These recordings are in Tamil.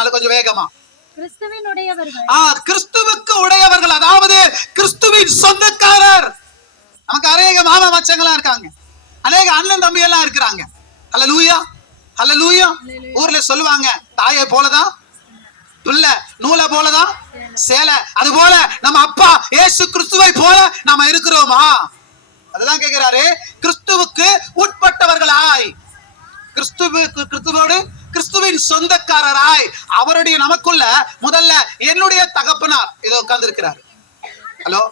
வாசினாலும் கொஞ்சம் வேகமா. கிறிஸ்துவுக்கு உடையவர்கள். அதாவது கிறிஸ்துவின் சொந்தக்காரர். நமக்கு அநேக மாமா மச்சங்களா இருக்காங்க. அநேக அண்ணன் தம்பி எல்லாம் இருக்கிறாங்க. அல்ல லூயா அல்ல லூயா ஊர்ல சொல்லுவாங்க தாயை போலதான் பிள்ளை நூலை போலதான் சேலை. அது போல நம்ம அப்பா இயேசு கிறிஸ்துவை போல நாம இருக்கிறோமா? அதுதான் கேக்குறாரு. கிறிஸ்துவுக்கு உட்பட்டவர்களாய். கிறிஸ்துவுக்கு கிறிஸ்துவோடு கிறிஸ்துவின் சொந்தக்காரராய் அவருடைய நமக்குள்ள முதல்ல என்னுடைய தகப்பனார். இதோ உட்கார்ந்து இருக்கிறார் ஹலோ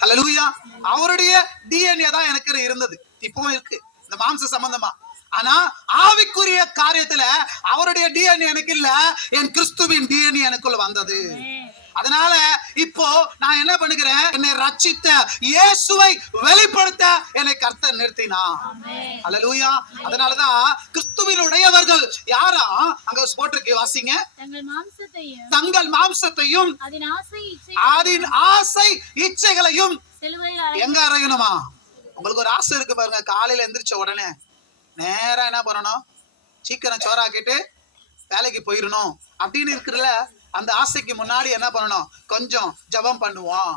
ஹலோ லூயா அவருடைய டிஎன்ஏ தான் எனக்கு இருந்தது. இப்பவும் இருக்கு. இந்த மாம்ச சம்பந்தமா. ஆனா ஆவிக்குரிய காரியத்துல அவருடைய டிஎன்ஏ எனக்கு இல்ல. என் கிறிஸ்துவின் டிஎன்ஏ எனக்குள்ள வந்தது. அதனால இப்போ நான் என்ன பண்ணுகிறேன்? என்னை ரட்சித்த இயேசுவை வெளிப்படுத்த என்னை கர்த்தர் நிறுத்தினான் அல்லேலூயா அதனாலதான் கிறிஸ்துவின் உடையவர்கள் யாரா? அங்க போட்டிருக்கு வாசிங்க. தங்கள் மாம்சத்தையும் அதன் ஆசை இச்சைகளையும் எங்க அறையணுமா? உங்களுக்கு ஒரு ஆசை இருக்கு பாருங்க. காலையில எந்திரிச்ச உடனே நேரா என்ன பண்ணணும்? சீக்கிரம் சோறாக்கிட்டு வேலைக்கு போயிடணும் அப்படின்னு இருக்குல்ல அந்த ஆசைக்கு முன்னாடி என்ன பண்ணணும்? கொஞ்சம் ஜெபம் பண்ணுவோம்.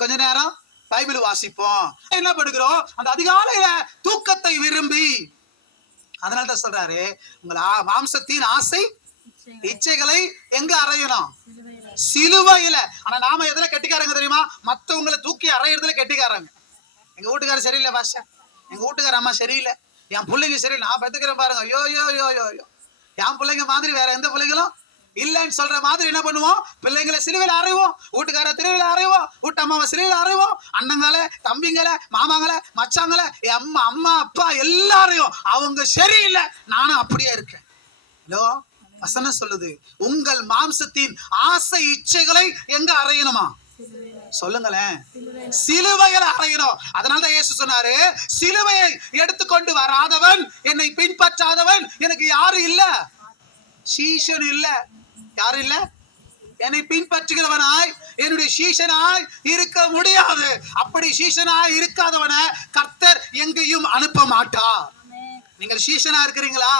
கொஞ்ச நேரம் பைபிள் வாசிப்போம். என்ன பண்ணுகிறோம்? அந்த அதிகாலையில தூக்கத்தை விரும்பி. அதனால தான் சொல்றாரு உங்கள் மாம்சத்தின் ஆசை இச்சைகளை எங்க அறையணும்? சிலுவையில. ஆனா நாம எதுல கெட்டிக்காரங்க தெரியுமா? மத்தவங்களை தூக்கி அறையறதுல கெட்டிக்காரங்க. எங்க வீட்டுக்காரர் சரியில்லை பாஷா. எங்க வீட்டுக்கார அம்மா சரியில்லை. என் பிள்ளைங்க சரி நான் பெத்துக்கிறேன் பாருங்க. ஐயோ யோ யோ யோ யோ என் பிள்ளைங்க மாதிரி வேற எந்த பிள்ளைங்களும் இல்லைன்னு சொல்ற மாதிரி என்ன பண்ணுவோம்? பிள்ளைங்களை சிலுவையில் அறைவோம். வீட்டுக்கார திருவிழா அறைவோம். வீட்டு அம்மாவை சிலுவையில் அறைவோம். அண்ணங்களை தம்பிங்களை மாமாங்களை மச்சாங்களை என் அம்மா அம்மா அப்பா எல்லாரையும். அவங்க சரியில்லை. நானும் அப்படியே இருக்கேன். ஹலோ? வசனம் சொல்லுது. உங்கள் மாம்சத்தின் ஆசை இச்சைகளை எங்க அறையணுமா? சொல்லுங்களேன். சிலுவையில் அறையணும். அதனால தான் இயேசு சொன்னாரு சிலுவையை எடுத்துக்கொண்டு வராதவன் என்னை பின்பற்றாதவன் எனக்கு யாரும் இல்ல. சீஷன் இல்ல. யாரும் இல்ல என்னை பின்பற்றுகிறவனாய் என்னுடைய சீஷனாய் இருக்க முடியாது. அப்படி சீஷனாய் இருக்காதவனை கர்த்தர் எங்கேயும் அனுப்ப மாட்டார். நீங்கள் சீஷனா இருக்கிறீங்களா?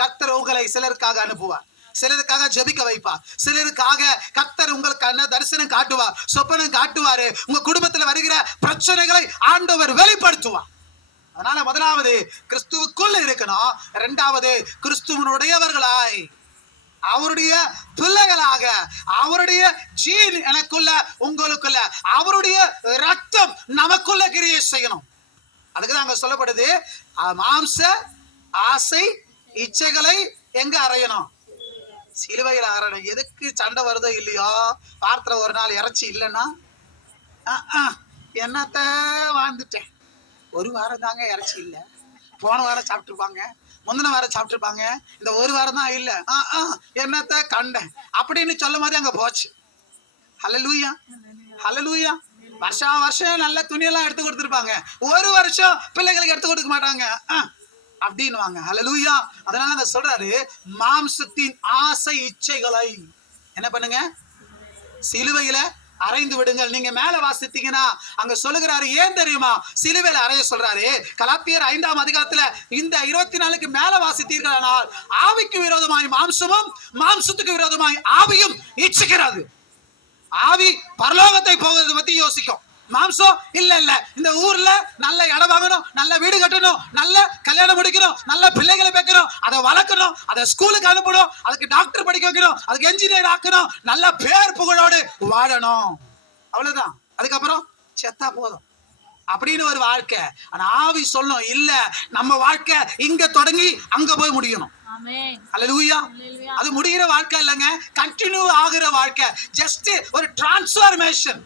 கர்த்தர் உங்களை சிலருக்காக அனுப்புவார். சிலருக்காக ஜெபிக்க வைப்பார். சிலருக்காக கர்த்தர் உங்களுக்கு என்ன தரிசனம் காட்டுவார் சொப்பனம் காட்டுவாரு. உங்க குடும்பத்துல வருகிற பிரச்சனைகளை ஆண்டவர் வெளிப்படுத்துவார். அதனால முதலாவது கிறிஸ்துவுக்குள்ள இருக்கணும். இரண்டாவது கிறிஸ்துவனுடையவர்களாய் அவருடைய பிள்ளைகளாக அவருடைய ஜீன் எனக்குள்ள உங்களுக்குள்ள அவருடைய ரத்தம் நமக்குள்ள கிரியை செய்யணும். அதுக்கு தான் அங்க சொல்லப்படுது மாம்ச ஆசை இச்சைகளை எங்க அறையணும்? சிலுவையில் அறையணும் எதுக்கு சண்டை வருதோ இல்லையோ வாரத்துல ஒரு நாள் இறைச்சி இல்லைன்னா என்னத்த வாழ்ந்துட்டேன். ஒரு வாரம் தாங்க இறைச்சி இல்லை. போன வாரம் சாப்பிட்டுருப்பாங்க. முந்தின வாரம் சாப்பிட்டுருப்பாங்க. இந்த ஒரு வாரம் தான் இல்லை. ஆ ஆ என்னத்த கண்டேன் அப்படின்னு சொல்ல மாதிரி அங்க போச்சு. ஹலலூயா ஹலலூயா வருஷா வருஷம் நல்ல துணியெல்லாம் எடுத்து கொடுத்துருப்பாங்க. ஒரு வருஷம் பிள்ளைகளுக்கு எடுத்து கொடுக்க மாட்டாங்க. ஆ, ஹலலூயா அதனால அங்க சொல்றாரு மாம்சத்தின் ஆசை இச்சைகளை. என்ன பண்ணுங்க? சிலுவையில அரைந்து விடுங்கள். நீங்க மேல வாசித்தீங்கன்னா அங்க சொல்லுகிறாரு ஏன் தெரியுமா? சிலுவையில் அறைய சொல்றாரு. கலாப்பியர் ஐந்தாம் அதிகாரத்துல இந்த இருபத்தி நாலுக்கு மேல வாசித்தீர்களானால் ஆவிக்கு விரோதமாய் மாம்சமும் மாம்சத்துக்கு விரோதமாய் ஆவியும் இச்சிக்கிறது ஆவி பரலோகத்தை போகிறது பத்தி யோசிக்கும். மாம்சம் இல்ல இல்ல. இந்த ஊர்ல நல்ல இடம் வாங்கணும் நல்ல வீடு கட்டணும் நல்ல கல்யாணம் முடிக்கணும் நல்ல பிள்ளைகளை வைக்கணும் அதை வளர்க்கணும் அதை ஸ்கூலுக்கு அனுப்பணும் அதுக்கு டாக்டர் படிக்க வைக்கணும் அதுக்கு என்ஜினியர் ஆக்கணும் நல்ல பேர் புகழோடு வாழணும். அவ்வளவுதான். அதுக்கப்புறம் செத்தா போதும். அப்படின்னு ஒரு வாழ்க்கை. ஆனா ஆவி சொல்லும் இல்ல நம்ம வாழ்க்கை இங்க தொடங்கி அங்க போய் முடியணும். அல்லேலூயா. அது முடிகிற வாழ்க்கை இல்லைங்க. கண்டினியூ ஆகுற வாழ்க்கை. ஜஸ்ட் ஒரு டிரான்ஸ்ஃபர்மேஷன்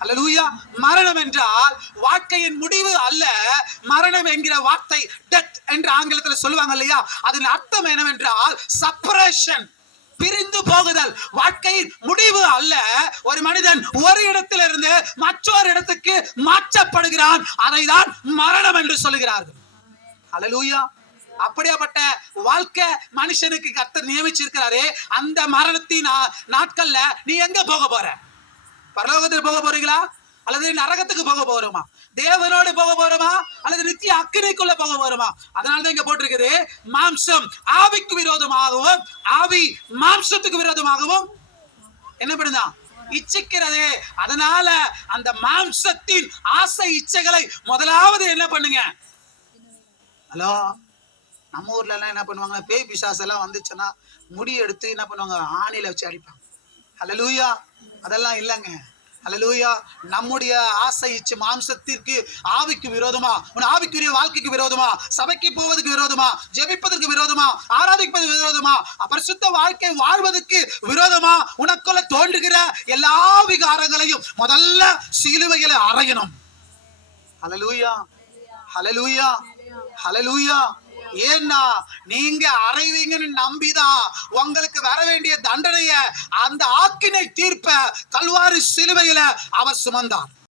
அல்லேலூயா மரணம் என்றால் வாழ்க்கையின் முடிவு அல்ல மரணம் என்கிற வார்த்தை டெத் என்று ஆங்கிலத்துல சொல்லுவாங்க இல்லையா? அதன் அர்த்தம் என்னவென்றால் செப்பரேஷன் பிரிந்து போகுதல். வாழ்க்கையின் முடிவு அல்ல. ஒரு மனிதன் ஒரு இடத்திலிருந்து மற்றொரு இடத்துக்கு மாற்றப்படுகிறான். அதைதான் மரணம் என்று சொல்லுகிறார்கள். ஹalleluya அப்படியாப்பட்ட வாழ்க்கை மனுஷனுக்கு கர்த்தர் நியமிச்சிருக்கிறாரே அந்த மரணத்தின் நாட்கள்ல நீ எங்க போக போற? பரலோகத்தில் போக போறீங்களா? அல்லது நரகத்துக்கு போக போறோமா? தேவனோடு போக போறோமா? அல்லது நித்திய அக்கினைக்குள்ள போக போறோமா? அதனாலதான் இங்க போட்டிருக்குது மாம்சம் ஆவிக்கு விரோதமாகவும் ஆவி மாம்சத்துக்கு விரோதமாகவும் என்ன பண்ணுதான் இச்சிக்கிறது. அதனால அந்த மாம்சத்தின் ஆசை இச்சைகளை முதலாவது என்ன பண்ணுங்க? ஹலோ நம்ம ஊர்ல எல்லாம் என்ன பண்ணுவாங்க பேய் பிசாஸ் எல்லாம் வந்துச்சுன்னா முடி எடுத்து என்ன பண்ணுவாங்க? ஆணில வச்சு அடிப்பாங்க. ஹalleluya. அதெல்லாம் இல்லைங்க. அலலூயா நம்முடைய ஆசை இச்சு மாம்சத்திற்கு ஆவிக்கு விரோதமா? உன் ஆவிக்குரிய வாழ்க்கைக்கு விரோதமா? சபைக்கு போவதற்கு விரோதமா? ஜெபிப்பதற்கு விரோதமா? ஆராதிப்பதற்கு விரோதமா? அபரிசுத்த வாழ்க்கை வாழ்வதற்கு விரோதமா? உனக்குள்ள தோன்றுகிற எல்லா விகாரங்களையும் முதல்ல சிலுவையில அறையணும். அலலூயா ஹalleluya ஹalleluya ஏன்னா நீங்க அறைவீங்கன்னு நம்பிதான் உங்களுக்கு வர வேண்டிய தண்டனைய அந்த ஆக்கினை தீர்ப்ப கல்வாரி சிலுவையில அவர் சுமந்தார்.